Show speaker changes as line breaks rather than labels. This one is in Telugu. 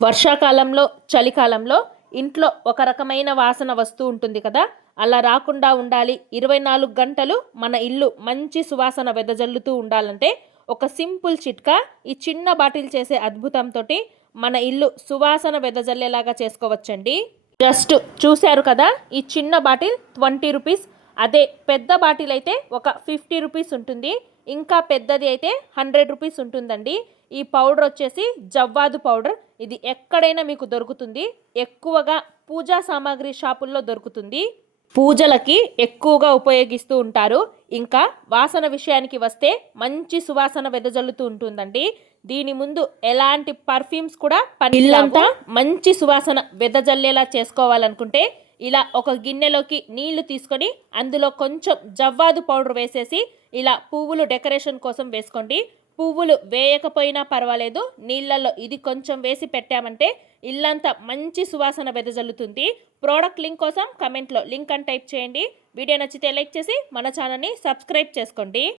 వర్షాకాలంలో చలికాలంలో ఇంట్లో ఒక రకమైన వాసన వస్తూ ఉంటుంది కదా? అలా రాకుండా ఉండాలి. ఇరవై నాలుగు గంటలు మన ఇల్లు మంచి సువాసన వెదజల్లుతూ ఉండాలంటే ఒక సింపుల్ చిట్కా ఈ చిన్న బాటిల్ చేసే అద్భుతంతో మన ఇల్లు సువాసన వెదజల్లేలాగా చేసుకోవచ్చండి. జస్ట్ చూశారు కదా? ఈ చిన్న బాటిల్ ట్వంటీ రూపీస్ అదే పెద్ద బాటిల్ అయితే ఒక ఫిఫ్టీ రూపీస్ ఉంటుంది ఇంకా పెద్దది అయితే హండ్రెడ్ రూపీస్ ఉంటుందండి. ఈ పౌడర్ వచ్చేసి జవ్వాదు పౌడర్. ఇది ఎక్కడైనా మీకు దొరుకుతుంది ఎక్కువగా పూజా సామాగ్రి షాపుల్లో దొరుకుతుంది. పూజలకి ఎక్కువగా ఉపయోగిస్తూ ఉంటారు. ఇంకా వాసన విషయానికి వస్తే మంచి సువాసన వెదజల్లుతూ ఉంటుందండి. దీని ముందు ఎలాంటి పర్ఫ్యూమ్స్ కూడా పని మంచి సువాసన వెదజల్లేలా చేసుకోవాలనుకుంటే ఇలా ఒక గిన్నెలోకి నీళ్ళు తీసుకొని అందులో కొంచెం జవ్వాదు పౌడర్ వేసేసి ఇలా పువ్వులు డెకరేషన్ కోసం వేసుకోండి. పువ్వులు వేయకపోయినా పర్వాలేదు. నీళ్ళల్లో ఇది కొంచెం వేసి పెట్టామంటే ఇల్లంతా మంచి సువాసన వెదజల్లుతుంది. ప్రోడక్ట్ లింక్ కోసం కమెంట్లో లింక్ అని టైప్ చేయండి. వీడియో నచ్చితే లైక్ చేసి మన ఛానల్ని సబ్స్క్రైబ్ చేసుకోండి.